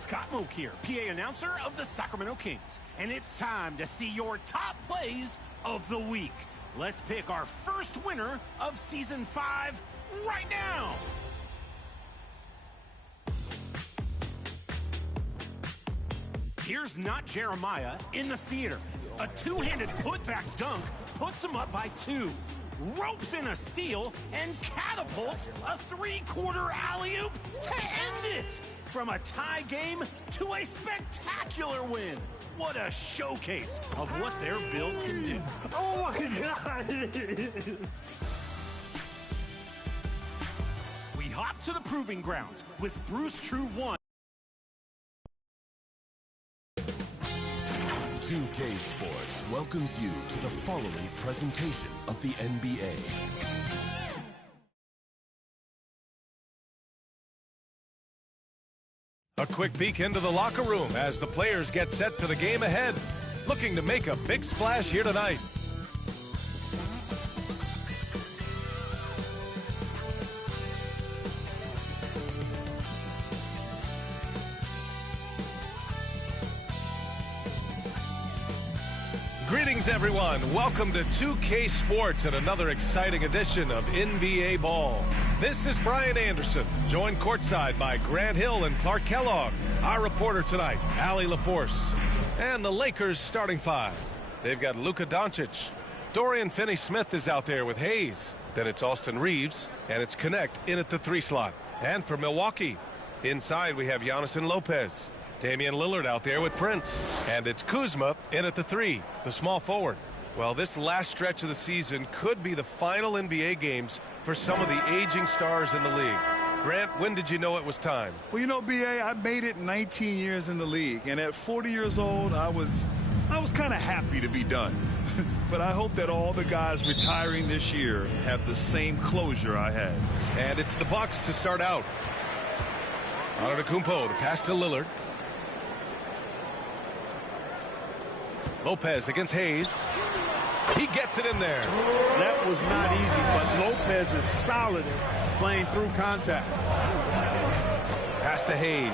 Scott Moak here, PA announcer of the Sacramento Kings. And it's time to see your top plays of the week. Let's pick our first winner of Season 5 right now. Here's Not Jeremiah in the theater. A two-handed putback dunk puts him up by 2. Ropes in a steal and catapults a three-quarter alley-oop to end it. From a tie game to a spectacular win. What a showcase of what their build can do. Oh my God. We hop to the proving grounds with Bruce True 1. 2K Sports welcomes you to the following presentation of the NBA. A quick peek into the locker room as the players get set for the game ahead. Looking to make a big splash here tonight. Greetings, everyone. Welcome to 2K Sports and another exciting edition of NBA Ball. This is Brian Anderson, joined courtside by Grant Hill and Clark Kellogg. Our reporter tonight, Allie LaForce. And the Lakers starting 5. They've got Luka Doncic. Dorian Finney-Smith is out there with Hayes. Then it's Austin Reeves, and it's Connect in at the 3 slot. And for Milwaukee, inside we have Giannis and Lopez. Damian Lillard out there with Prince. And it's Kuzma in at the 3, the small forward. Well, this last stretch of the season could be the final NBA games for some of the aging stars in the league. Grant, when did you know it was time? Well, you know, B.A., I made it 19 years in the league. And at 40 years old, I was kind of happy to be done. But I hope that all the guys retiring this year have the same closure I had. And it's the Bucks to start out. Antetokounmpo, the pass to Lillard. Lopez against Hayes. He gets it in there. That was not easy, but Lopez is solid at playing through contact. Pass to Hayes.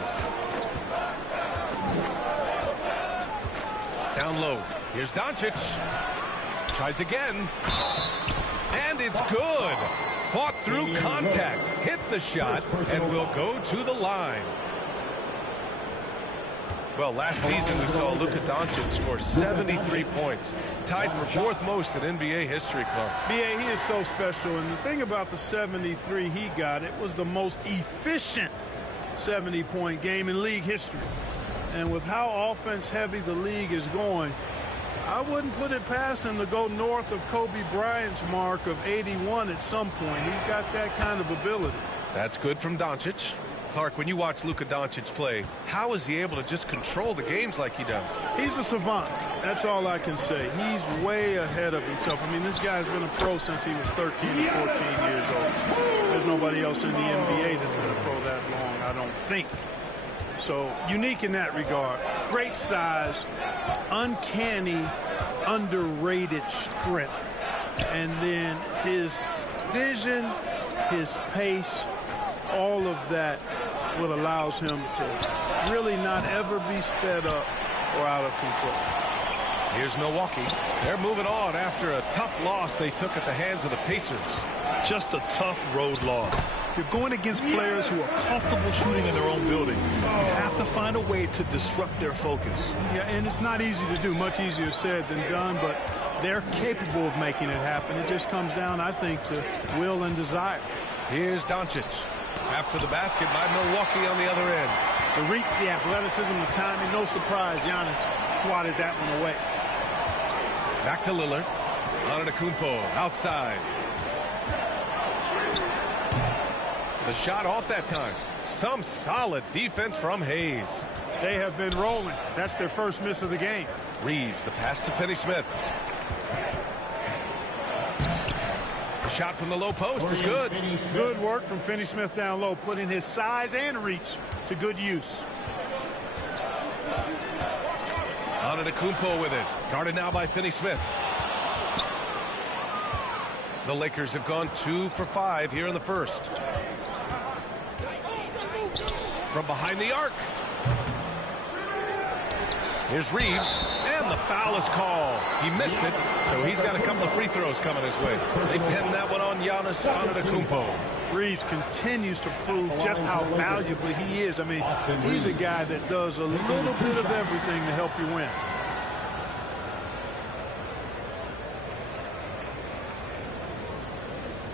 Down low. Here's Doncic. Tries again. And it's good. Fought through contact. Hit the shot and will go to the line. Well, last season we saw Luka Doncic score 73 points, tied for 4th most in NBA history, Clark. B.A., he is so special, and the thing about the 73 he got, it was the most efficient 70-point game in league history. And with how offense-heavy the league is going, I wouldn't put it past him to go north of Kobe Bryant's mark of 81 at some point. He's got that kind of ability. That's good from Doncic. Clark, when you watch Luka Doncic play, how is he able to just control the games like he does? He's a savant. That's all I can say. He's way ahead of himself. I mean, this guy's been a pro since he was 13 or 14 years old. There's nobody else in the NBA that's been a pro that long, I don't think. So, unique in that regard. Great size, uncanny, underrated strength. And then his vision, his pace, all of that what allows him to really not ever be sped up or out of control. Here's Milwaukee. They're moving on after a tough loss they took at the hands of the Pacers. Just a tough road loss. You're going against players who are comfortable shooting in their own building. You have to find a way to disrupt their focus. Yeah, and it's not easy to do. Much easier said than done, but they're capable of making it happen. It just comes down, I think, to will and desire. Here's Doncic. After the basket by Milwaukee on the other end. The reach, the athleticism, the timing, no surprise. Giannis swatted that one away. Back to Lillard. Antetokounmpo outside. The shot off that time. Some solid defense from Hayes. They have been rolling. That's their first miss of the game. Reeves, the pass to Finney-Smith. The shot from the low post is good. Good work from Finney-Smith down low, putting his size and reach to good use. Antetokounmpo with it. Guarded now by Finney-Smith. The Lakers have gone 2 for 5 here in the first. From behind the arc. Here's Reeves, and the foul is called. He missed it, so he's got a couple of free throws coming his way. They pinned that one on Giannis Antetokounmpo. Reeves continues to prove just how valuable he is. I mean, he's a guy that does a little bit of everything to help you win.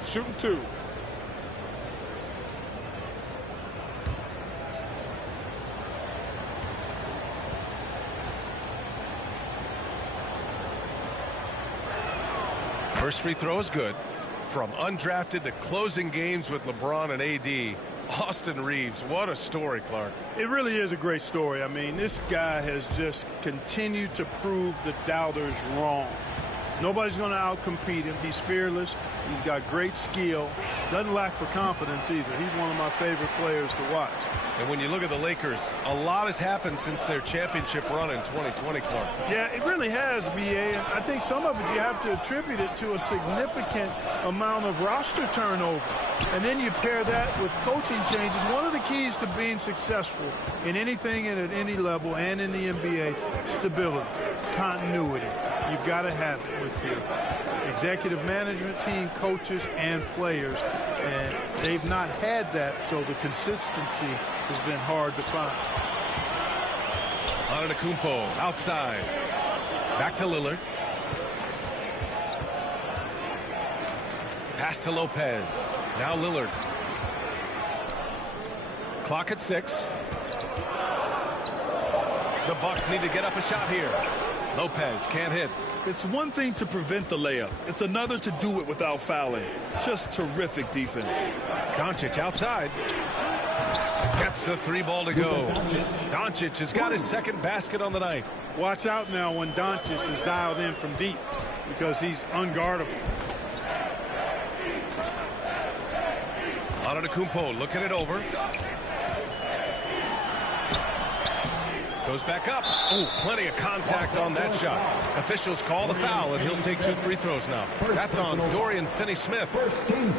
Shooting 2. First free throw is good. From undrafted to closing games with LeBron and AD, Austin Reeves, what a story, Clark. It really is a great story. I mean, this guy has just continued to prove the doubters wrong. Nobody's going to outcompete him. He's fearless. He's got great skill. Doesn't lack for confidence either. He's one of my favorite players to watch. And when you look at the Lakers, a lot has happened since their championship run in 2020, Clark. Yeah, it really has, B.A. And I think some of it you have to attribute it to a significant amount of roster turnover. And then you pair that with coaching changes. One of the keys to being successful in anything and at any level and in the NBA, stability, continuity. You've got to have it with your executive management team, coaches, and players. And they've not had that, so the consistency has been hard to find. Antetokounmpo outside. Back to Lillard. Pass to Lopez. Now Lillard. Clock at 6. The Bucks need to get up a shot here. Lopez can't hit. It's one thing to prevent the layup. It's another to do it without fouling. Just terrific defense. Doncic outside. Gets the 3 ball to go. Doncic has got his second basket on the night. Watch out now when Doncic is dialed in from deep because he's unguardable. Antetokounmpo looking it over. Goes back up. Oh, plenty of contact on that shot. Officials call the foul, and he'll take 2 free throws now. That's on Dorian Finney-Smith.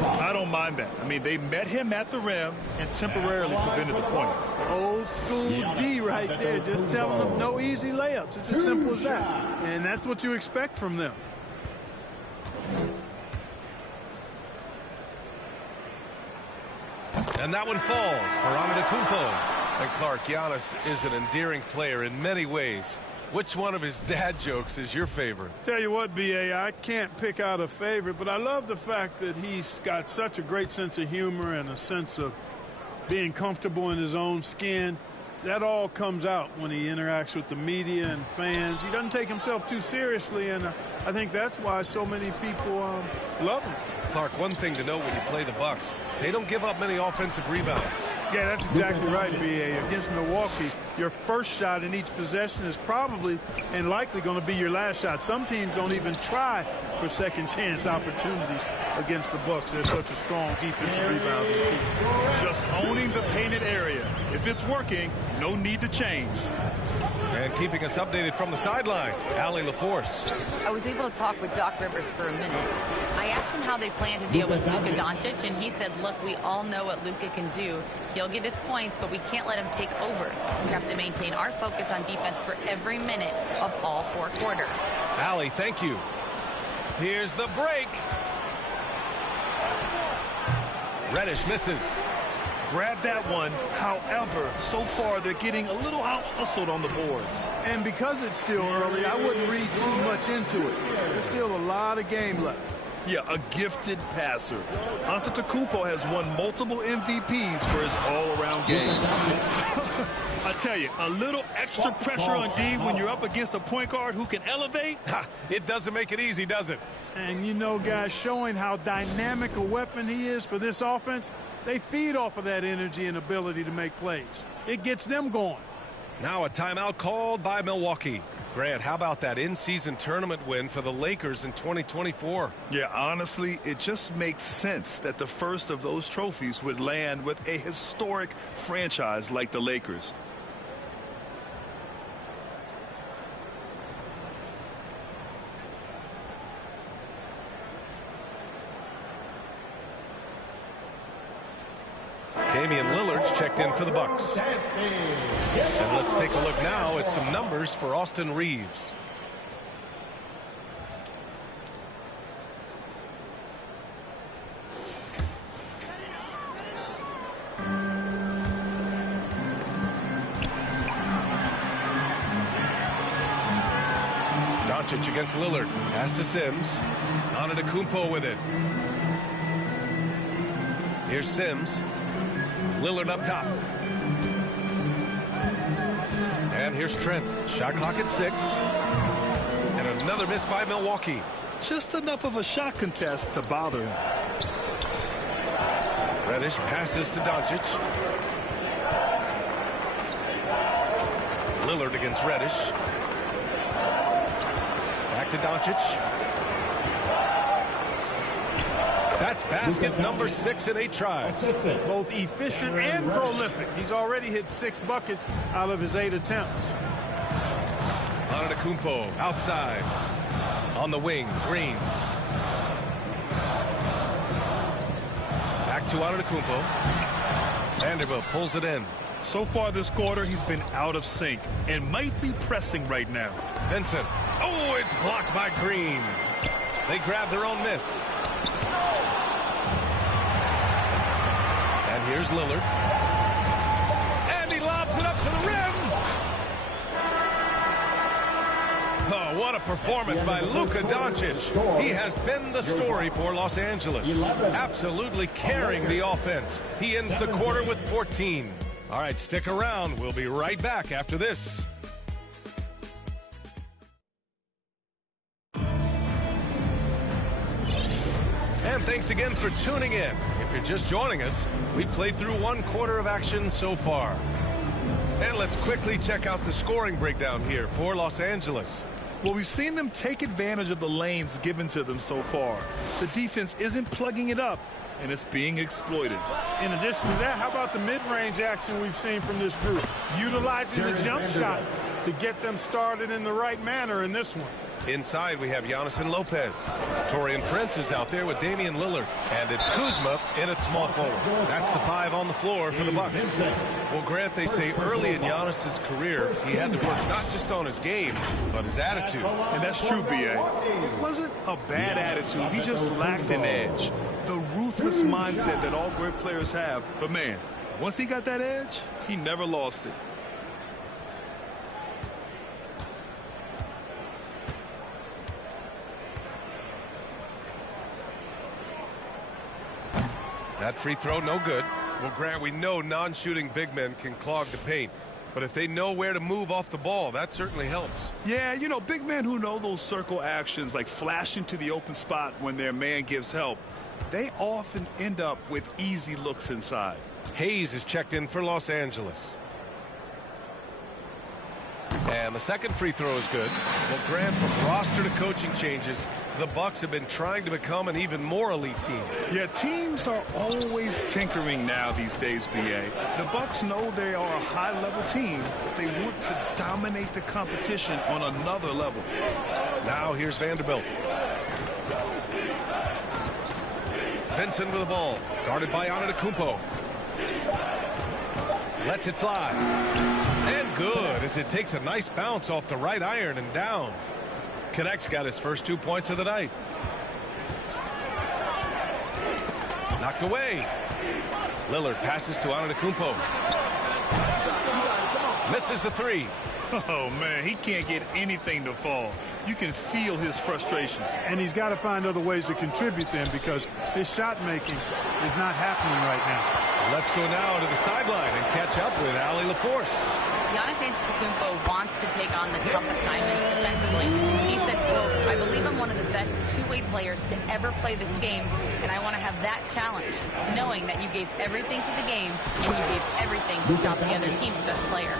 I don't mind that. I mean, they met him at the rim and temporarily prevented the points. Old school D right there, just telling them no easy layups. It's as simple as that. And that's what you expect from them. And that one falls for Antetokounmpo. And Clark, Giannis is an endearing player in many ways. Which one of his dad jokes is your favorite? Tell you what, B.A., I can't pick out a favorite, but I love the fact that he's got such a great sense of humor and a sense of being comfortable in his own skin. That all comes out when he interacts with the media and fans. He doesn't take himself too seriously, and I think that's why so many people love him. Clark, one thing to note when you play the Bucks, they don't give up many offensive rebounds. Yeah, that's exactly right, B.A. Against Milwaukee, your first shot in each possession is probably and likely going to be your last shot. Some teams don't even try for second chance opportunities against the Bucks. They're such a strong defensive rebounding team. Just owning the painted area. If it's working, no need to change. And keeping us updated from the sideline, Allie LaForce. I was able to talk with Doc Rivers for a minute. I asked him how they plan to deal with Luka Doncic, and he said, look, we all know what Luka can do. He'll get his points, but we can't let him take over. We have to maintain our focus on defense for every minute of all 4 quarters. Allie, thank you. Here's the break. Reddish misses. Grab that one. However, so far they're getting a little out-hustled on the boards. And because it's still early, I wouldn't read too much into it. There's still a lot of game left. Yeah, a gifted passer. Antetokounmpo has won multiple MVPs for his all-around game. I tell you, a little extra pressure on D when you're up against a point guard who can elevate. It doesn't make it easy, does it? And you know, guys, showing how dynamic a weapon he is for this offense, they feed off of that energy and ability to make plays. It gets them going. Now a timeout called by Milwaukee. Grant, how about that in-season tournament win for the Lakers in 2024? Yeah, honestly, it just makes sense that the first of those trophies would land with a historic franchise like the Lakers. Damian Lillard's checked in for the Bucks. And let's take a look now at some numbers for Austin Reeves. Doncic against Lillard. Pass to Sims. Antetokounmpo with it. Here's Sims. Lillard up top. And here's Trent. Shot clock at 6. And another miss by Milwaukee. Just enough of a shot contest to bother him. Reddish passes to Doncic. Lillard against Reddish. Back to Doncic. That's basket number 6 in 8 tries. Both efficient and prolific. He's already hit 6 buckets out of his 8 attempts. Antetokounmpo outside. On the wing, Green. Back to Antetokounmpo. Vanderbilt pulls it in. So far this quarter, he's been out of sync and might be pressing right now. Vincent. Oh, it's blocked by Green. They grab their own miss. And here's Lillard. And he lobs it up to the rim. Oh, what a performance by Luka Doncic. He has been the story for Los Angeles. Absolutely carrying the offense. He ends the quarter with 14. All right, stick around. We'll be right back after this. And thanks again for tuning in. If you're just joining us, we played through 1 quarter of action so far. And let's quickly check out the scoring breakdown here for Los Angeles. Well, we've seen them take advantage of the lanes given to them so far. The defense isn't plugging it up, and it's being exploited. In addition to that, how about the mid-range action we've seen from this group? Utilizing the jump shot to get them started in the right manner in this one. Inside, we have Giannis and Lopez. Torian Prince is out there with Damian Lillard. And it's Kuzma in at small forward. That's the 5 on the floor for the Bucks. Well, Grant, they say early in Giannis's career, he had to work not just on his game, but his attitude. And that's true, B.A. It wasn't a bad attitude. He just lacked an edge. The ruthless mindset that all great players have. But, man, once he got that edge, he never lost it. That free throw, no good. Well, Grant, we know non-shooting big men can clog the paint. But if they know where to move off the ball, that certainly helps. Yeah, you know, big men who know those circle actions, like flashing to the open spot when their man gives help, they often end up with easy looks inside. Hayes is checked in for Los Angeles. And the second free throw is good. Well, Grant, from roster to coaching changes, the Bucks have been trying to become an even more elite team. Yeah, teams are always tinkering now these days, B.A. The Bucks know they are a high-level team, but they want to dominate the competition on another level. Now here's Vanderbilt. Vincent with the ball, guarded by Antetokounmpo. Lets it fly. And good, as it takes a nice bounce off the right iron and down. Connect's got his first 2 points of the night. Knocked away. Lillard passes to Antetokounmpo. Misses the 3. Oh, man, he can't get anything to fall. You can feel his frustration. And he's got to find other ways to contribute then, because his shot making is not happening right now. Let's go now to the sideline and catch up with Allie LaForce. Giannis Antetokounmpo wants to take on the tough assignments defensively. He said, quote, "I believe I'm one of the best two-way players to ever play this game, and I want to have that challenge, knowing that you gave everything to the game and you gave everything to stop the other team's best player."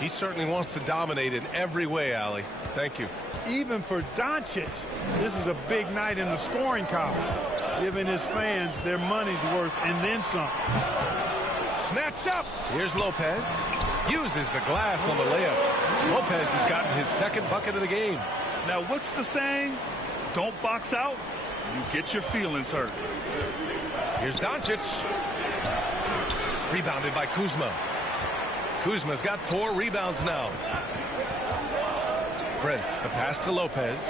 He certainly wants to dominate in every way, Allie. Thank you. Even for Doncic, this is a big night in the scoring column, giving his fans their money's worth and then some. Snatched up. Here's Lopez. Uses the glass on the layup. Lopez has gotten his second bucket of the game. Now, what's the saying? Don't box out. You get your feelings hurt. Here's Doncic. Rebounded by Kuzma. Kuzma's got 4 rebounds now. Prince, the pass to Lopez.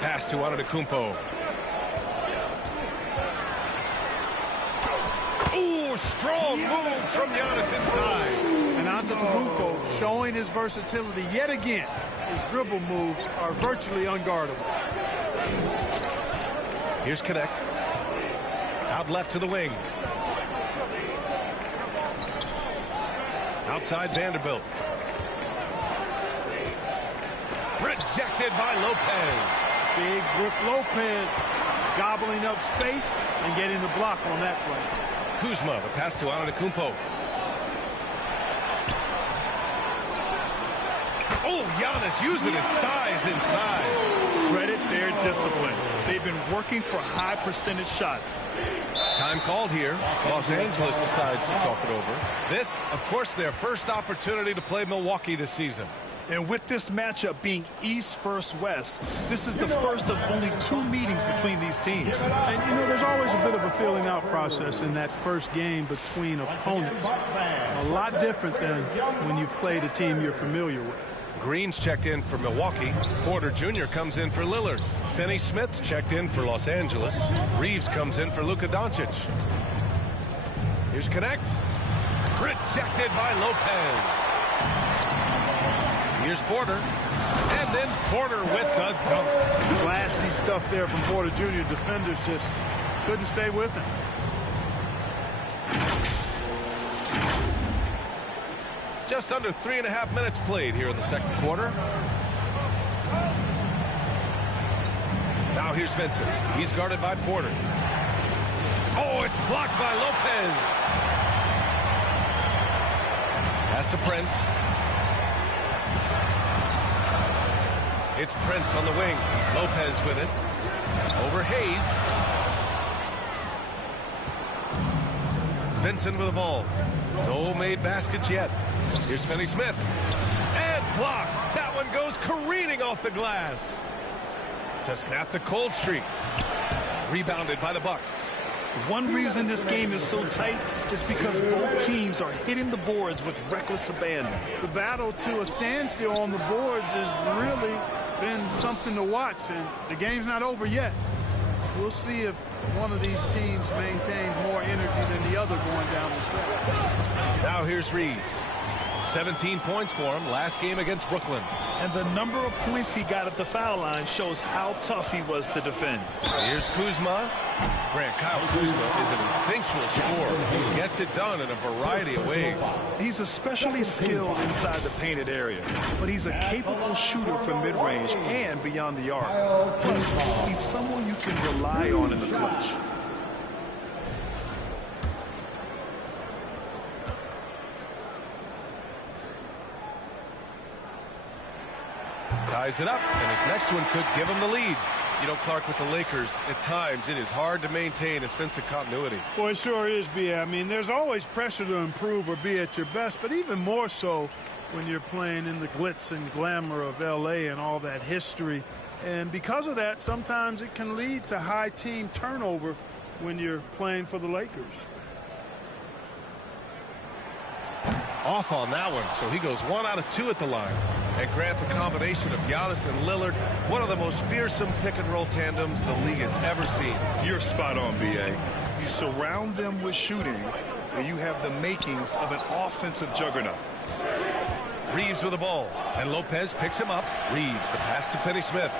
Pass to Antetokounmpo. Ooh, strong move from Giannis inside. And Antetokounmpo showing his versatility yet again. His dribble moves are virtually unguardable. Here's Connect. Out left to the wing. Outside Vanderbilt. Rejected by Lopez. Big Brook Lopez gobbling up space and getting the block on that play. Kuzma, the pass to Antetokounmpo. Oh, Giannis using his size inside. Credit their discipline. They've been working for high percentage shots. Time called here. Los Angeles decides to talk it over. This, of course, their first opportunity to play Milwaukee this season. And with this matchup being East versus West, this is the first of only 2 meetings between these teams. And, you know, there's always a bit of a feeling out process in that first game between opponents. A lot different than when you've played a team you're familiar with. Green's checked in for Milwaukee. Porter Jr. comes in for Lillard. Finney-Smith checked in for Los Angeles. Reeves comes in for Luka Doncic. Here's Connect. Rejected by Lopez. Here's Porter. And then Porter with the dunk. Flashy stuff there from Porter Jr. Defenders just couldn't stay with him. Just under 3.5 minutes played here in the second quarter. Now here's Vincent. He's guarded by Porter. Oh, it's blocked by Lopez. Pass to Prince. It's Prince on the wing. Lopez with it. Over Hayes. Vincent with the ball. No made baskets yet. Here's Finney-Smith. And blocked. That one goes careening off the glass. To snap the cold streak. Rebounded by the Bucks. One reason this game is so tight is because both teams are hitting the boards with reckless abandon. The battle to a standstill on the boards has really been something to watch, and the game's not over yet. We'll see if one of these teams maintains more energy than the other going down the stretch. Now here's Reeves. 17 points for him last game against Brooklyn. And the number of points he got at the foul line shows how tough he was to defend. Here's Kuzma. Grant, Kyle Kuzma is an instinctual scorer who gets it done in a variety of ways. He's especially skilled inside the painted area, but he's a capable shooter from mid-range and beyond the arc. Plus, he's someone you can rely on in the clutch. Ties it up, and his next one could give him the lead. You know, Clark, with the Lakers, at times it is hard to maintain a sense of continuity. Well, it sure is, B.A. I mean, there's always pressure to improve or be at your best, but even more so when you're playing in the glitz and glamour of L.A. and all that history. And because of that, sometimes it can lead to high team turnover when you're playing for the Lakers. Off on that one, so he goes 1 out of 2 at the line. And Grant, the combination of Giannis and Lillard, one of the most fearsome pick-and-roll tandems the league has ever seen. You're spot on, B.A. You surround them with shooting, and you have the makings of an offensive juggernaut. Reeves with the ball, and Lopez picks him up. Reeves, the pass to Finney-Smith.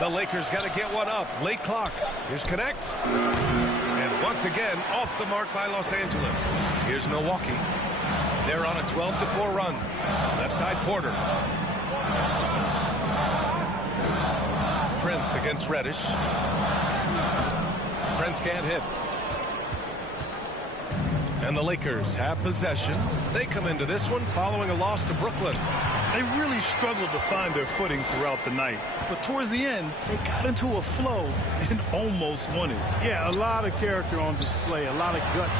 The Lakers got to get one up. Late clock. Here's Connect. And once again, off the mark by Los Angeles. Here's Milwaukee. They're on a 12-4 run. Left side, Porter. Prince against Reddish. Prince can't hit. And the Lakers have possession. They come into this one following a loss to Brooklyn. They really struggled to find their footing throughout the night. But towards the end, they got into a flow and almost won it. Yeah, a lot of character on display, a lot of guts.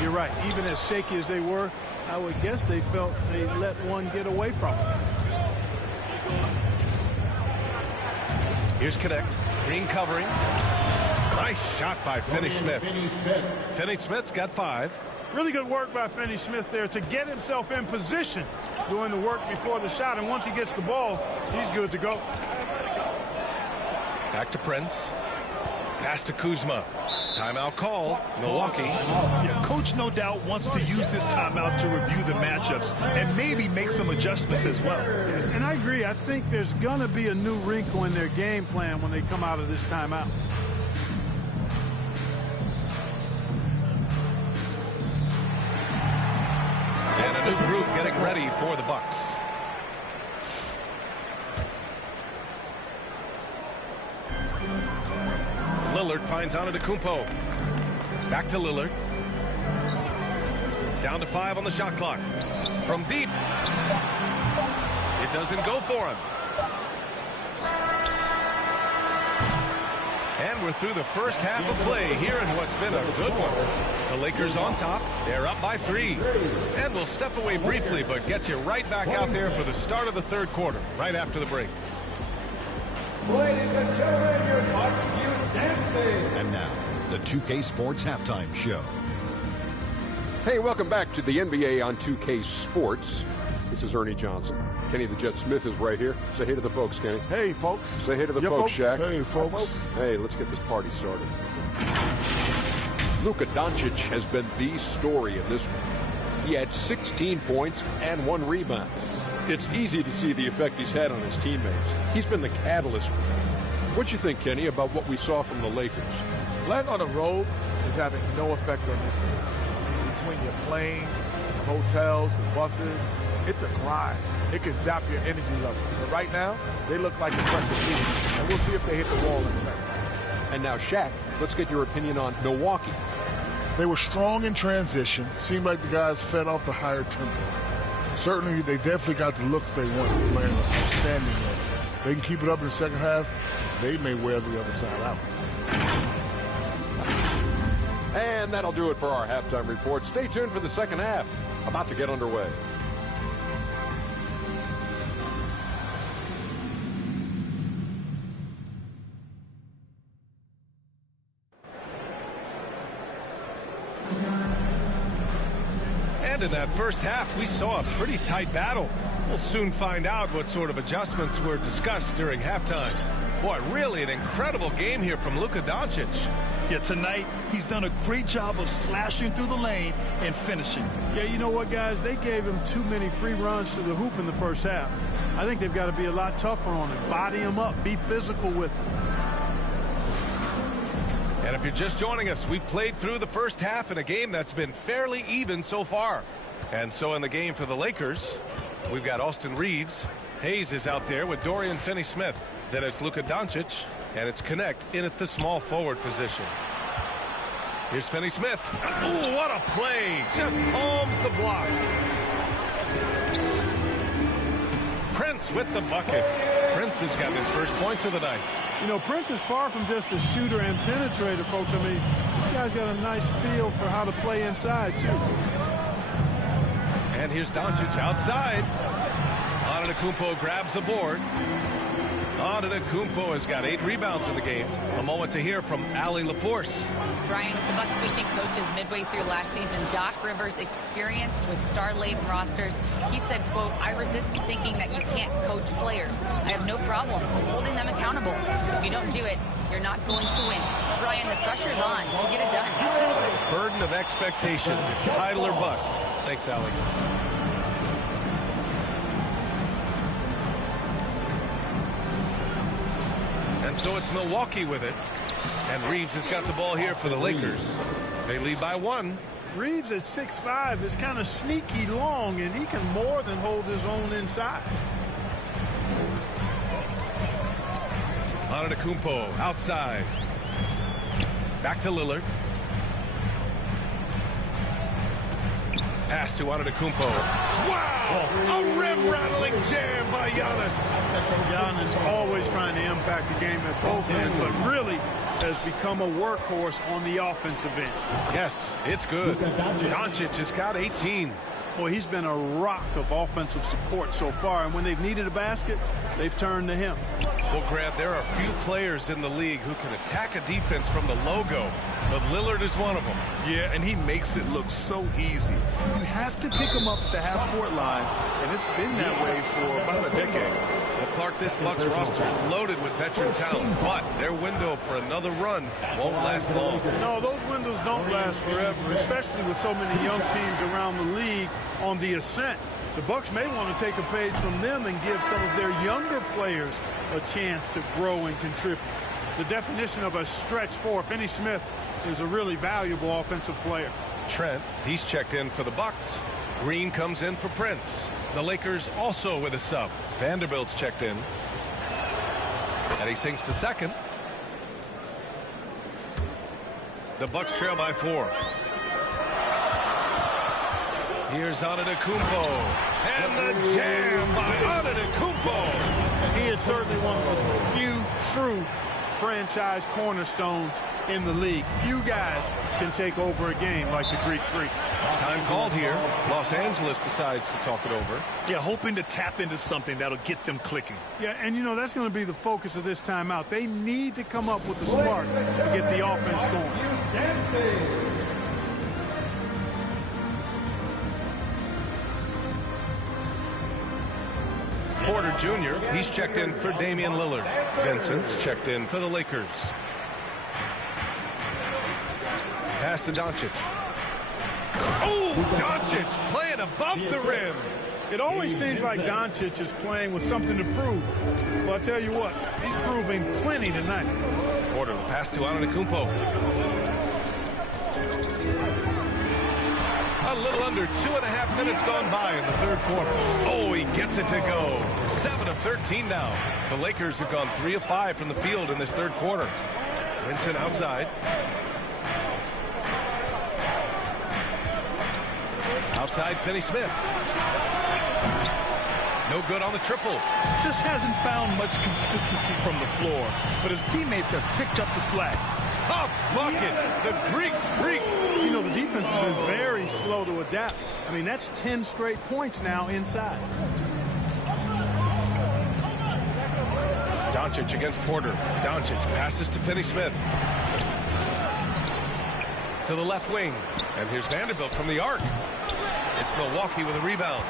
You're right. Even as shaky as they were, I would guess they felt they let one get away from them. Here's Connect. Green covering. Nice shot by Finney-Smith. Finney-Smith's got 5. Really good work by Finney-Smith there to get himself in position, doing the work before the shot. And once he gets the ball, he's good to go. Back to Prince. Pass to Kuzma. Timeout call, Milwaukee. Yeah, coach no doubt wants to use this timeout to review the matchups and maybe make some adjustments as well. And I agree. I think there's going to be a new wrinkle in their game plan when they come out of this timeout. And a new group getting ready for the Bucks. Lillard finds Antetokounmpo. Back to Lillard. Down to 5 on the shot clock. From deep. It doesn't go for him. And we're through the first half of play here in what's been a good one. The Lakers on top. They're up by 3. And we'll step away briefly, but get you right back out there for the start of the third quarter, right after the break. Ladies and gentlemen, your Bucks Youth Dancing. And now, the 2K Sports Halftime Show. Hey, welcome back to the NBA on 2K Sports. This is Ernie Johnson. Kenny the Jet Smith is right here. Say hey to the folks, Kenny. Hey, folks. Say hey to the folks, Shaq. Hey, folks. Hey, let's get this party started. Luka Doncic has been the story in this one. He had 16 points and 1 rebound. It's easy to see the effect he's had on his teammates. He's been the catalyst for them. What you think, Kenny, about what we saw from the Lakers? Playing on the road is having no effect on this team. Between your planes, the hotels, the buses, it's a grind. It can zap your energy level. But right now, they look like a pressure team. And we'll see if they hit the wall in a second. And now, Shaq, let's get your opinion on Milwaukee. They were strong in transition. Seemed like the guys fed off the higher tempo. Certainly, they definitely got the looks they wanted, playing an outstanding game. They can keep it up in the second half, they may wear the other side out. And that'll do it for our halftime report. Stay tuned for the second half. About to get underway. And in that first half, we saw a pretty tight battle. We'll soon find out what sort of adjustments were discussed during halftime. Boy, really an incredible game here from Luka Doncic. Yeah, tonight he's done a great job of slashing through the lane and finishing. Yeah, you know what, guys? They gave him too many free runs to the hoop in the first half. I think they've got to be a lot tougher on him. Body him up. Be physical with him. And if you're just joining us, we played through the first half in a game that's been fairly even so far. And so in the game for the Lakers, we've got Austin Reeves. Hayes is out there with Dorian Finney-Smith. Then it's Luka Doncic, and it's Connect in at the small forward position. Here's Finney-Smith. Ooh, what a play. Just palms the block. Prince with the bucket. Prince has got his first points of the night. You know, Prince is far from just a shooter and penetrator, folks. I mean, this guy's got a nice feel for how to play inside, too. And here's Doncic outside. Antetokounmpo grabs the board. Antetokounmpo has got 8 rebounds in the game. A moment to hear from Allie LaForce. Brian, with the Bucks switching coaches midway through last season, Doc Rivers, experienced with star-laden rosters, he said, quote, "I resist thinking that you can't coach players. I have no problem holding them accountable. If you don't do it, you're not going to win." Brian, the pressure's on to get it done. Burden of expectations. It's title or bust. Thanks, Allie. And so it's Milwaukee with it. And Reeves has got the ball here for the Lakers. They lead by 1. Reeves at 6'5" is kind of sneaky long, and he can more than hold his own inside. Antetokounmpo outside. Back to Lillard. Pass to Antetokounmpo. Wow! A rim-rattling jam by Giannis. Giannis always trying to impact the game at both ends, but really has become a workhorse on the offensive end. Yes, it's good. Doncic has got 18. Well, he's been a rock of offensive support so far, and when they've needed a basket, they've turned to him. Well, Grant, there are few players in the league who can attack a defense from the logo, but Lillard is one of them. Yeah, and he makes it look so easy. You have to pick him up at the half-court line, and it's been that way for about a decade. Well, Clark, this Bucks roster is loaded with veteran talent, but their window for another run won't last long. No, those windows don't last forever, especially with so many young teams around the league on the ascent. The Bucks may want to take a page from them and give some of their younger players a chance to grow and contribute. The definition of a stretch four, Finney Smith is a really valuable offensive player. Trent, he's checked in for the Bucks. Green comes in for Prince. The Lakers also with a sub. Vanderbilt's checked in. And he sinks the second. The Bucks trail by 4. Here's Antetokounmpo. And the jam by Antetokounmpo. He is certainly one of the few true franchise cornerstones in the league. Few guys can take over a game like the Greek Freak. Time called here. Los Angeles decides to talk it over. Yeah, hoping to tap into something that'll get them clicking. Yeah, and you know, that's going to be the focus of this timeout. They need to come up with the spark to get the offense going. Porter Jr., he's checked in for Damian Lillard. Vincent's checked in for the Lakers. Pass to Doncic. Oh, Doncic playing above the rim. It always seems like Doncic is playing with something to prove. Well, I tell you what, he's proving plenty tonight. Porter, the pass to Antetokounmpo. A little under 2.5 minutes gone by in the third quarter. Oh, he gets it to go. 7 of 13 now. The Lakers have gone 3 of 5 from the field in this third quarter. Vincent outside. Outside, Finney Smith. No good on the triple. Just hasn't found much consistency from the floor, but his teammates have picked up the slack. Tough bucket. The Greek Freak. You know, the defense has been very slow to adapt. I mean, that's 10 straight points now inside. Doncic against Porter. Doncic passes to Finney Smith. To the left wing. And here's Vanderbilt from the arc. It's Milwaukee with a rebound.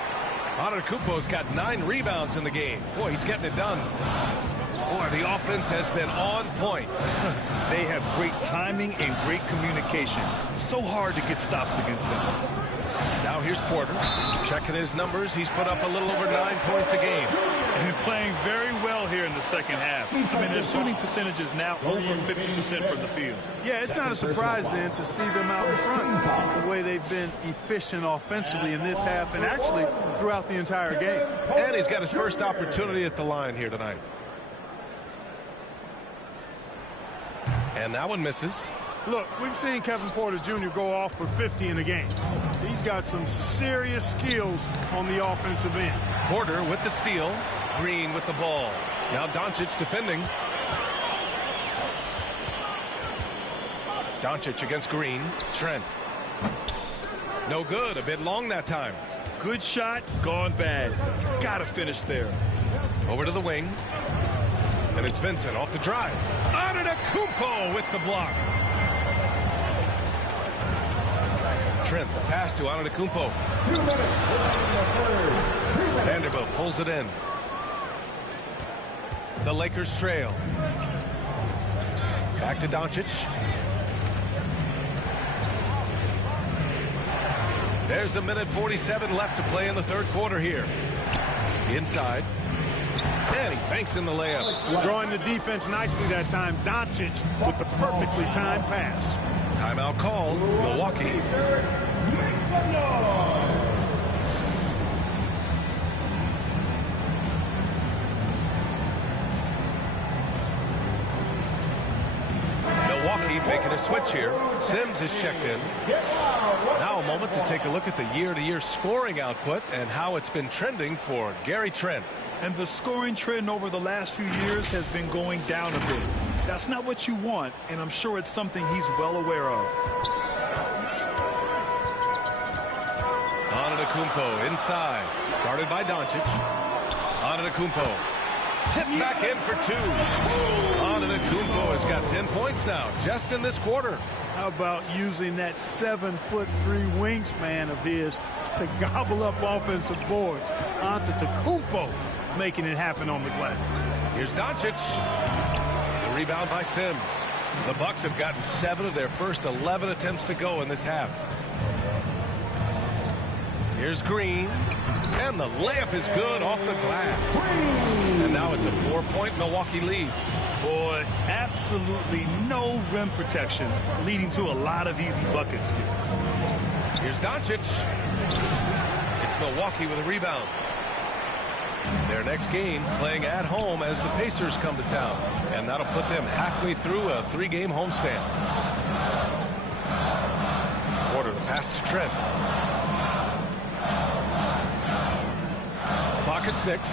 Antetokounmpo's got 9 rebounds in the game. Boy, he's getting it done. Boy, the offense has been on point. They have great timing and great communication. So hard to get stops against them. Now here's Porter. Checking his numbers. He's put up a little over 9 points a game. And playing very well here in the second half. I mean, their shooting percentage is now over 50% from the field. Yeah, it's not a surprise then to see them out in front. The way they've been efficient offensively in this half and actually throughout the entire game. And he's got his first opportunity at the line here tonight. And that one misses. Look, we've seen Kevin Porter Jr. go off for 50 in a game. He's got some serious skills on the offensive end. Porter with the steal. Green with the ball. Now Doncic defending. Doncic against Green. Trent. No good. A bit long that time. Good shot, gone bad. Gotta finish there. Over to the wing. And it's Vincent off the drive. Antetokounmpo with the block. Trent, the pass to Antetokounmpo. Vanderbilt pulls it in. The Lakers trail. Back to Doncic. There's 1:47 left to play in the third quarter here. Inside. And he banks in the layup. Drawing the defense nicely that time. Doncic with the perfectly timed pass. Timeout called. Milwaukee. Milwaukee making a switch here. Sims is checked in. Now a moment to take a look at the year-to-year scoring output and how it's been trending for Gary Trent. And the scoring trend over the last few years has been going down a bit. That's not what you want, and I'm sure it's something he's well aware of. Antetokounmpo inside. Guarded by Doncic. Antetokounmpo. Tip back in for two. Antetokounmpo has got 10 points now, just in this quarter. How about using that 7'3" wingspan of his to gobble up offensive boards? Antetokounmpo making it happen on the glass. Here's Doncic. The rebound by Sims. The Bucks have gotten 7 of their first 11 attempts to go in this half. Here's Green. And the layup is good off the glass. And now it's a 4-point Milwaukee lead. Boy, absolutely no rim protection, leading to a lot of easy buckets here. Here's Doncic. It's Milwaukee with a rebound. Their next game playing at home as the Pacers come to town. And that'll put them halfway through a 3-game homestand. Porter, the pass to Trent. Clock at 6.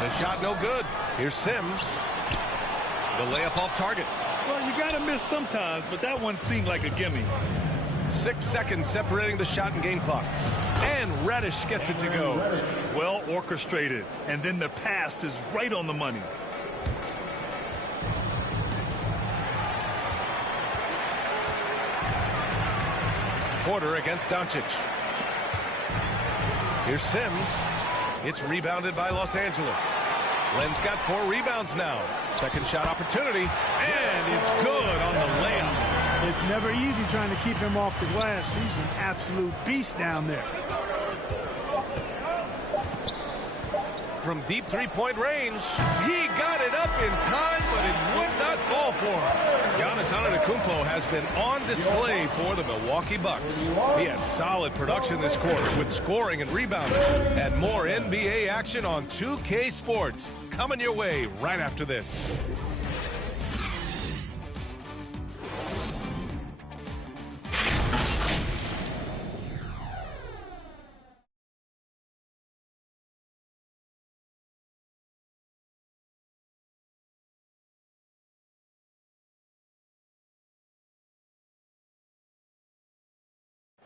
The shot no good. Here's Sims. The layup off target. Well, you got to miss sometimes, but that one seemed like a gimme. 6 seconds separating the shot and game clocks. And Reddish gets it to go. Well orchestrated. And then the pass is right on the money. Porter against Doncic. Here's Sims. It's rebounded by Los Angeles. Len's got 4 rebounds now. Second shot opportunity. And it's good on the layup. It's never easy trying to keep him off the glass. He's an absolute beast down there. From deep 3-point range, he got it up in time, but it would not fall for him. Giannis Antetokounmpo has been on display for the Milwaukee Bucks. He had solid production this quarter with scoring and rebounding. And more NBA action on 2K Sports coming your way right after this.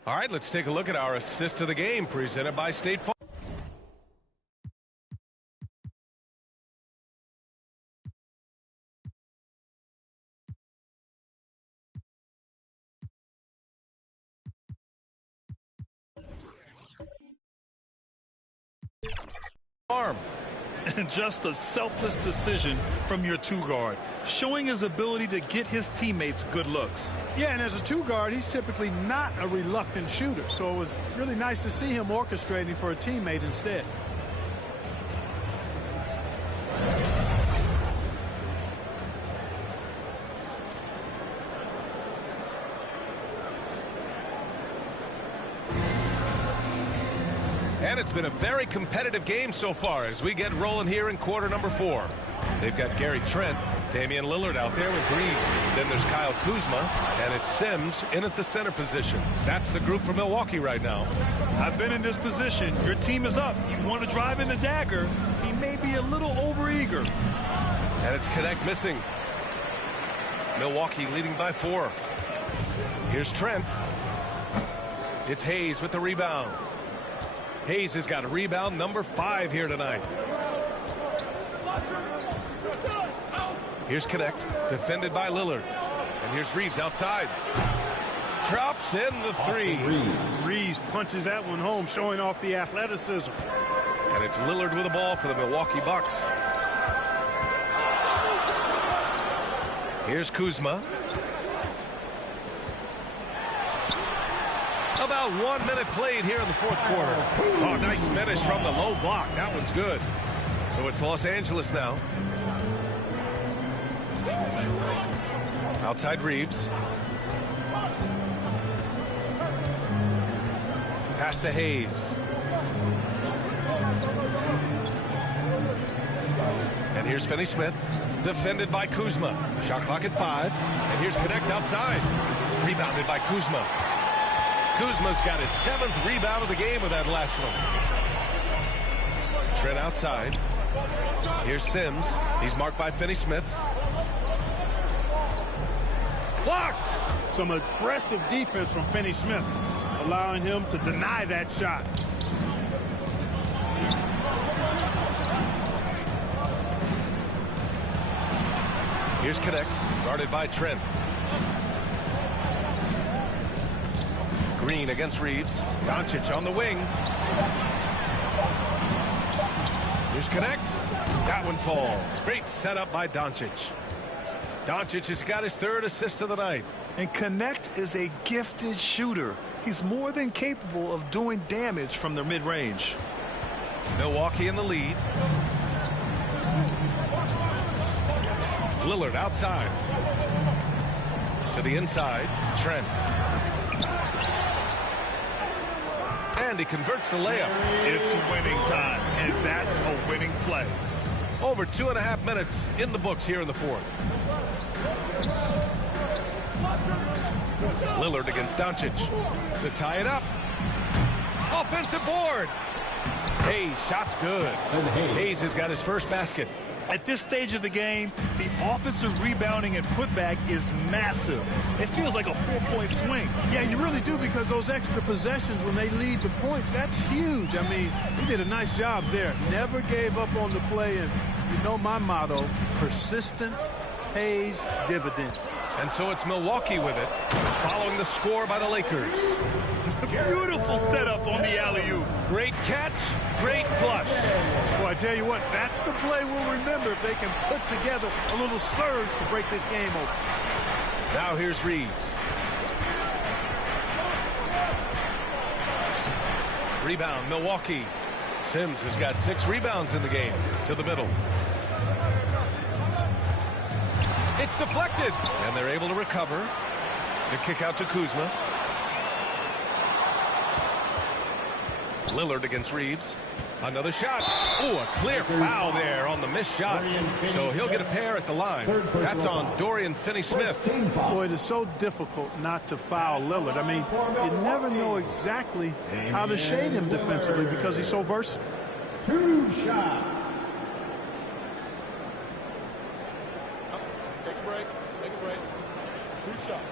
All right, let's take a look at our assist of the game presented by State Farm. Farm. And just a selfless decision from your 2-guard, showing his ability to get his teammates good looks. Yeah, and as a 2-guard, he's typically not a reluctant shooter, so it was really nice to see him orchestrating for a teammate instead. And it's been a very competitive game so far as we get rolling here in quarter number 4. They've got Gary Trent, Damian Lillard out there with Grease. Then there's Kyle Kuzma, and it's Sims in at the center position. That's the group for Milwaukee right now. I've been in this position. Your team is up. You want to drive in the dagger. He may be a little overeager. And it's Connect missing. Milwaukee leading by 4. Here's Trent. It's Hayes with the rebound. Hayes has got a rebound number 5 here tonight. Here's Connect, defended by Lillard. And here's Reeves outside. Drops in the 3. Reeves punches that one home, showing off the athleticism. And it's Lillard with the ball for the Milwaukee Bucks. Here's Kuzma. About 1 minute played here in the 4th quarter. Oh, nice finish from the low block. That one's good. So it's Los Angeles now. Outside Reeves. Pass to Hayes. And here's Finney-Smith. Defended by Kuzma. Shot clock at 5. And here's Connect outside. Rebounded by Kuzma. Kuzma's got his 7th rebound of the game with that last one. Trent outside. Here's Sims. He's marked by Finney-Smith. Blocked! Some aggressive defense from Finney-Smith, allowing him to deny that shot. Here's Connect, guarded by Trent. Green against Reeves. Doncic on the wing. Here's Connect. That one falls. Great setup by Doncic. Doncic has got his third assist of the night. And Connect is a gifted shooter. He's more than capable of doing damage from the mid-range. Milwaukee in the lead. Lillard outside. To the inside. Trent. And he converts the layup. It's winning time, and that's a winning play. Over 2.5 minutes in the books here in the fourth. Lillard against Doncic to tie it up. Offensive board. Hayes, shot's good. Hayes has got his first basket. At this stage of the game, the offensive rebounding and putback is massive. It feels like a 4-point swing. Yeah, you really do, because those extra possessions, when they lead to points, that's huge. I mean, he did a nice job there. Never gave up on the play. And you know my motto, persistence pays dividend. And so it's Milwaukee with it, following the score by the Lakers. Beautiful setup on the alley-oop. Great catch, great flush. Boy, I tell you what, that's the play we'll remember if they can put together a little surge to break this game open. Now here's Reeves. Rebound, Milwaukee. Sims has got 6 rebounds in the game. To the middle. It's deflected, and they're able to recover. The kick out to Kuzma. Lillard against Reeves. Another shot. Ooh, a clear foul there on the missed shot. So he'll get a pair at the line. That's on Dorian Finney-Smith. Boy, it is so difficult not to foul Lillard. I mean, you never know exactly how to shade him defensively because he's so versatile. 2 shots. Take a break. Take a break. 2 shots.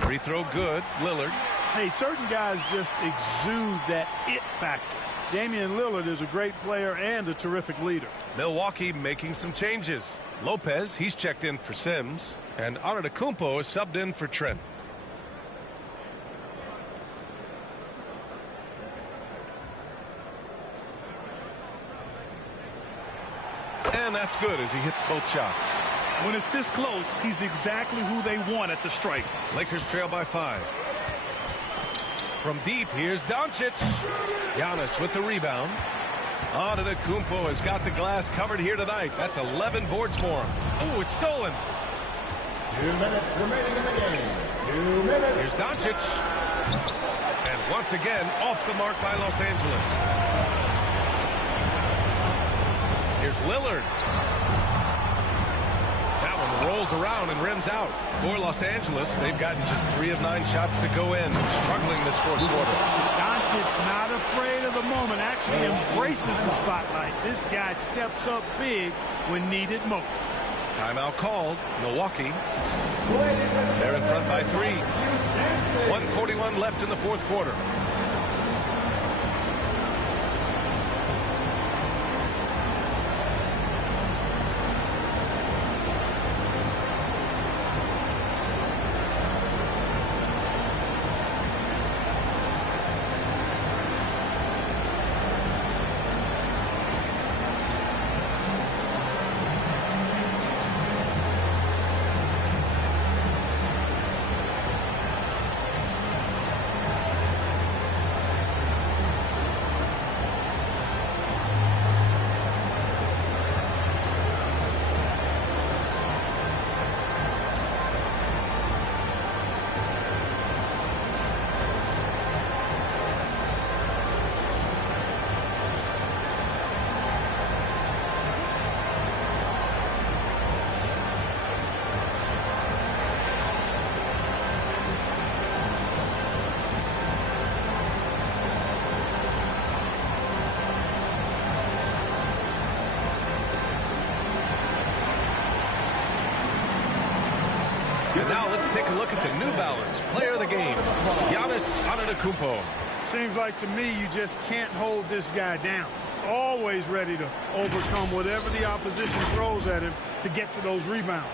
Free throw good. Lillard. Hey, certain guys just exude that it factor. Damian Lillard is a great player and a terrific leader. Milwaukee making some changes. Lopez, he's checked in for Sims. And Antetokounmpo is subbed in for Trent. And that's good as he hits both shots. When it's this close, he's exactly who they want at the stripe. Lakers trail by 5. From deep, here's Doncic. Giannis with the rebound. Antetokounmpo has got the glass covered here tonight. That's 11 boards for him. Ooh, it's stolen. 2 minutes remaining in the game. 2 minutes. Here's Doncic. And once again, off the mark by Los Angeles. Here's Lillard. That one rolls around and rims out. For Los Angeles, they've gotten just 3 of 9 shots to go in. Struggling this fourth quarter. Doncic not afraid of the moment, actually embraces the spotlight. This guy steps up big when needed most. Timeout called. Milwaukee. They're in front by 3. 1:41 left in the fourth quarter. let's take a look at the New Balance player of the game, Giannis Antetokounmpo. Seems like to me you just can't hold this guy down. Always ready to overcome whatever the opposition throws at him to get to those rebounds.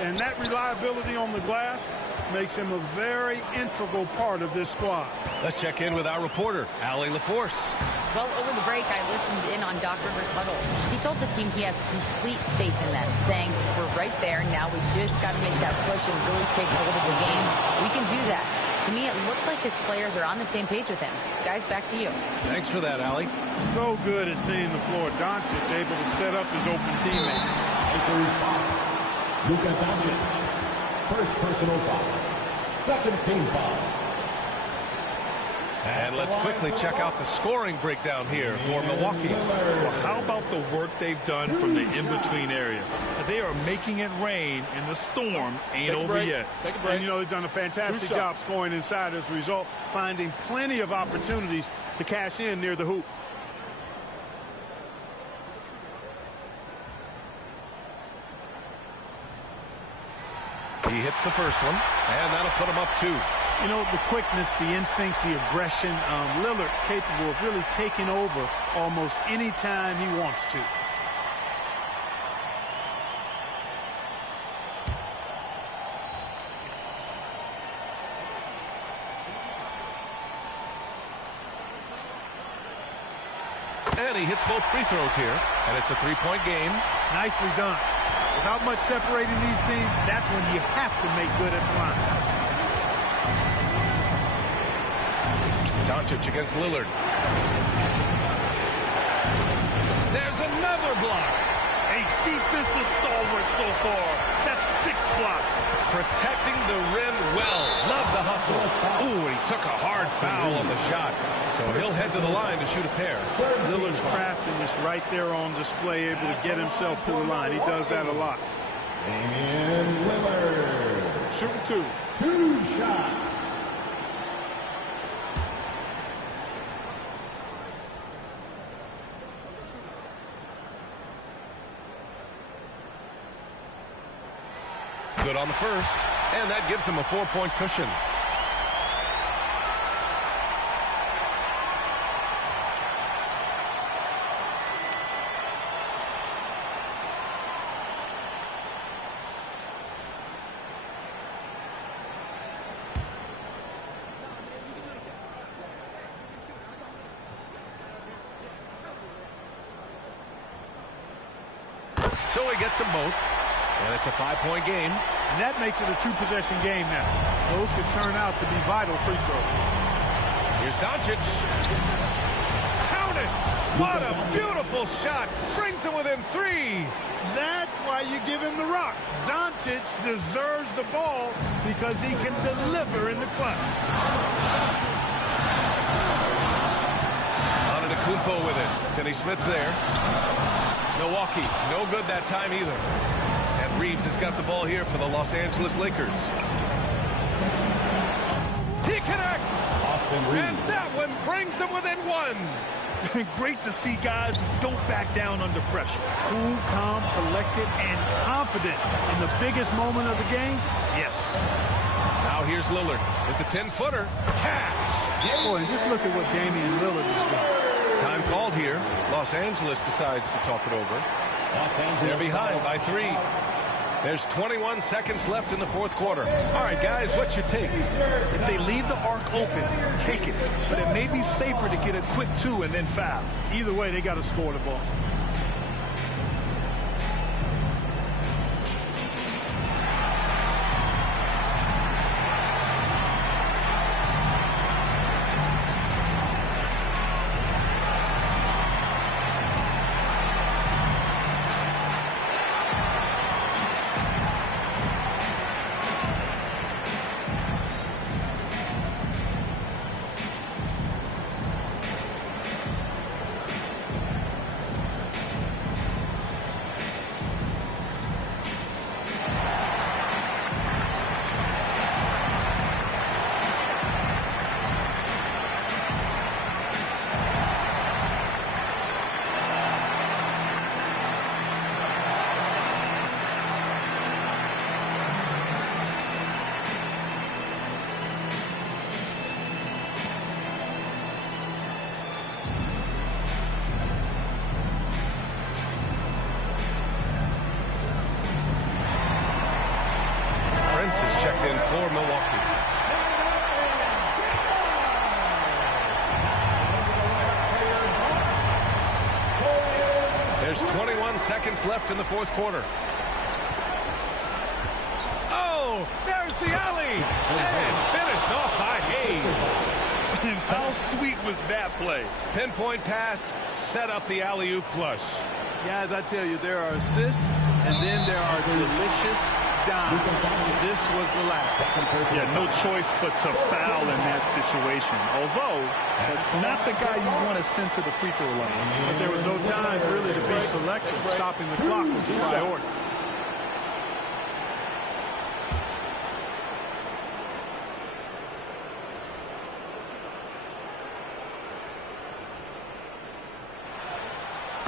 And that reliability on the glass makes him a very integral part of this squad. Let's check in with our reporter, Allie LaForce. Well, over the break, I listened in on Doc Rivers' huddle. He told the team he has complete faith in them, saying, we're right there. Now we just got to make that push and really take hold of the game. We can do that. To me, it looked like his players are on the same page with him. Guys, back to you. Thanks for that, Allie. So good at seeing the floor. Doncic able to set up his open teammates. Luka Doncic. First personal foul. Second team foul. And let's quickly check out the scoring breakdown here for Milwaukee. Well, how about the work they've done from the in-between area? They are making it rain, and the storm ain't over yet. Take a break. And, you know, they've done a fantastic job scoring inside as a result, finding plenty of opportunities to cash in near the hoop. He hits the first one, and that'll put him up 2. You know, the quickness, the instincts, the aggression, Lillard capable of really taking over almost any time he wants to. And he hits both free throws here, and it's a 3-point game. Nicely done. Without much separating these teams, that's when you have to make good at the line. Doncic against Lillard. There's another block. A defensive stalwart so far. That's 6 blocks. Protecting the rim well. Love the hustle. Ooh, and he took a hard foul on the shot. So he'll head to the line to shoot a pair. Lillard's craftiness right there on display, able to get himself to the line. He does that a lot. Damian Lillard. Shooting 2. 2 shots. Good on the first, and that gives him a 4-point cushion. So he gets them both, and it's a 5-point game. And that makes it a 2-possession game now. Those could turn out to be vital free throws. Here's Doncic. Count it! What a beautiful shot. Brings him within 3. That's why you give him the rock. Doncic deserves the ball because he can deliver in the clutch. Antetokounmpo with it. Finney Smith's there. Milwaukee, no good that time either. And Reeves has got the ball here for the Los Angeles Lakers. He connects! And that one brings him within 1. Great to see guys who don't back down under pressure. Cool, calm, collected, and confident in the biggest moment of the game. Yes. Now here's Lillard with the 10-footer. Cash! Boy, and just look at what Damian Lillard is doing. Time called here. Los Angeles decides to talk it over. They're behind by 3. There's 21 seconds left in the 4th quarter. All right, guys, what's your take? If they leave the arc open, take it. But it may be safer to get a quick 2 and then foul. Either way, they got to score the ball. There's 21 seconds left in the fourth quarter. Oh, there's the alley. And finished off by Hayes. And how sweet was that play? Pinpoint pass, set up the alley-oop flush. Guys, I tell you, there are assists, and then there are delicious dimes. This was the last. Yeah, no choice but to foul in that situation. Although, that's not the guy you want to send to the free throw line. But there was no time really to be selective. Stopping the clock was the priority.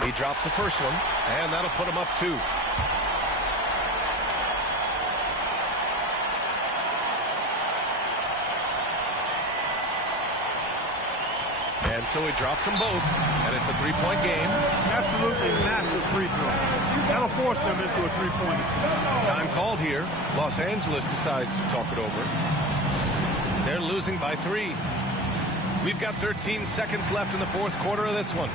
He drops the first one, and that'll put him up 2. And so he drops them both, and it's a 3-point game. Absolutely massive free throw. That'll force them into a 3-point attempt. Time called here. Los Angeles decides to talk it over. They're losing by 3. We've got 13 seconds left in the fourth quarter of this one.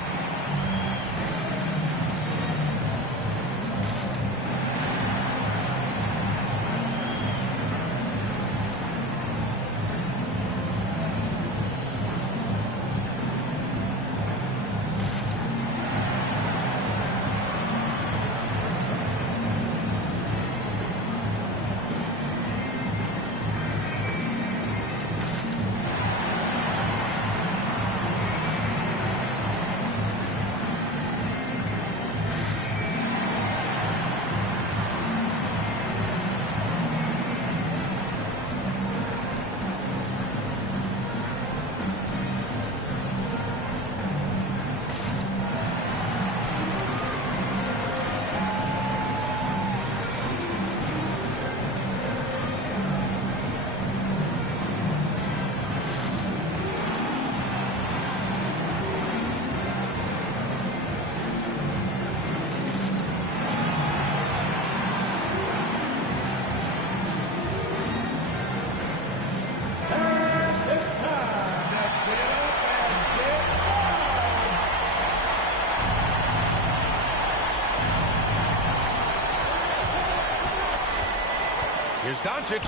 Here's Doncic.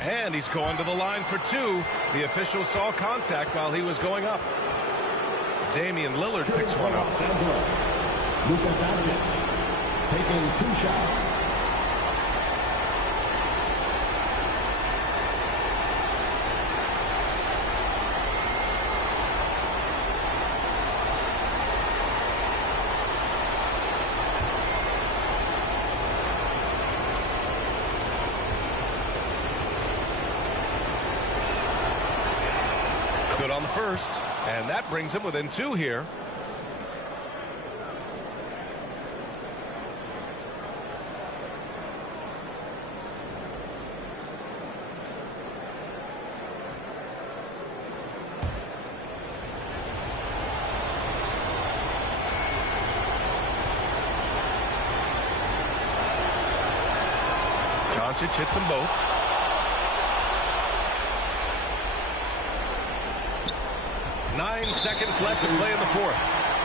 And he's going to the line for 2. The official saw contact while he was going up. Damian Lillard picks one up. Luka Doncic taking 2 shots. Good on the first, and that brings him within 2 here. Doncic hits them both. Nine seconds left to play in the fourth.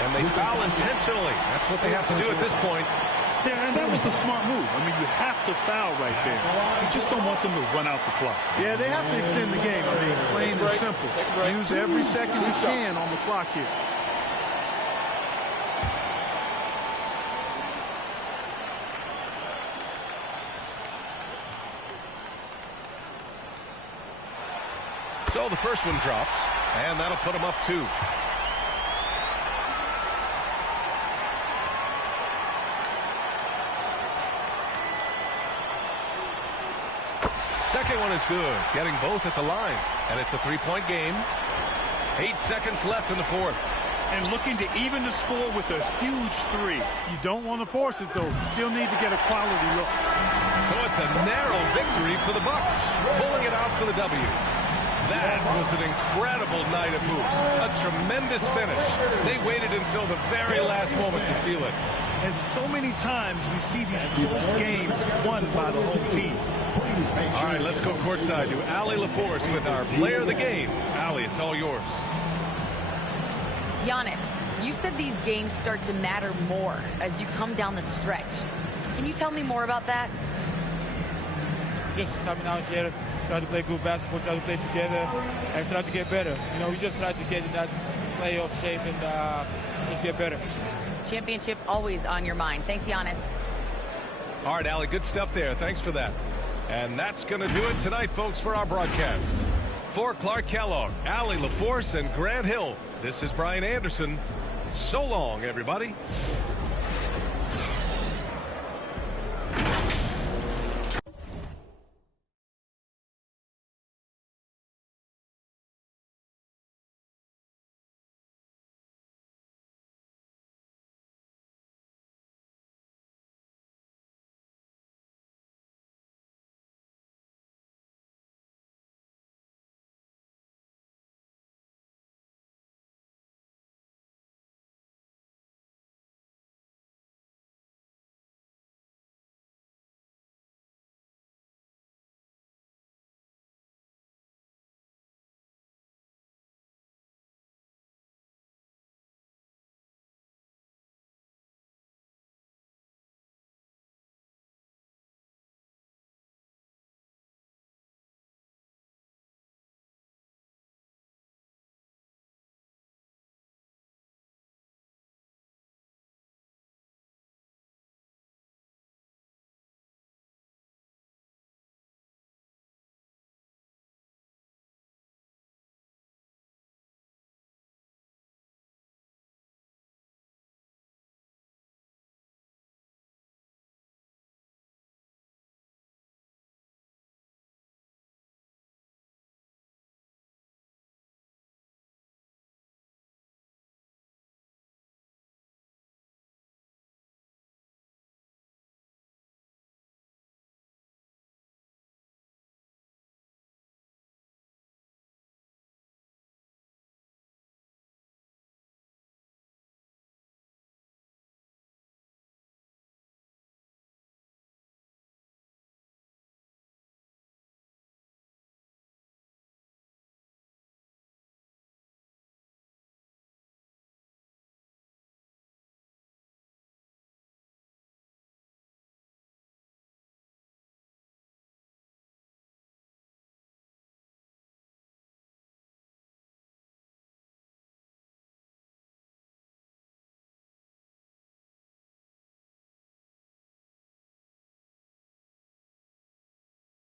And they foul intentionally. That's what they have to do at this point. Yeah, and that was a smart move. I mean, you have to foul right there. You just don't want them to run out the clock. Yeah, they have to extend the game. I mean, plain and simple. Use every second you can on the clock here. So the first one drops, and that'll put him up 2. Second one is good, getting both at the line, and it's a 3-point game. 8 seconds left in the fourth. And looking to even the score with a huge 3. You don't want to force it, though. Still need to get a quality look. So it's a narrow victory for the Bucks, pulling it out for the W. That was an incredible night of hoops. A tremendous finish. They waited until the very last moment to seal it. And so many times we see these close games won by the home team. All right, let's go courtside to Allie LaForce with our player of the game. Allie, it's all yours. Giannis, You said these games start to matter more as you come down the stretch. Can you tell me more about that? Just coming out here, try to play good basketball, try to play together, and try to get better. You know, we just try to get in that playoff shape and just get better. Championship always on your mind. Thanks, Giannis. All right, Allie, good stuff there. Thanks for that. And that's going to do it tonight, folks, for our broadcast. For Clark Kellogg, Allie LaForce, and Grant Hill, this is Brian Anderson. So long, everybody.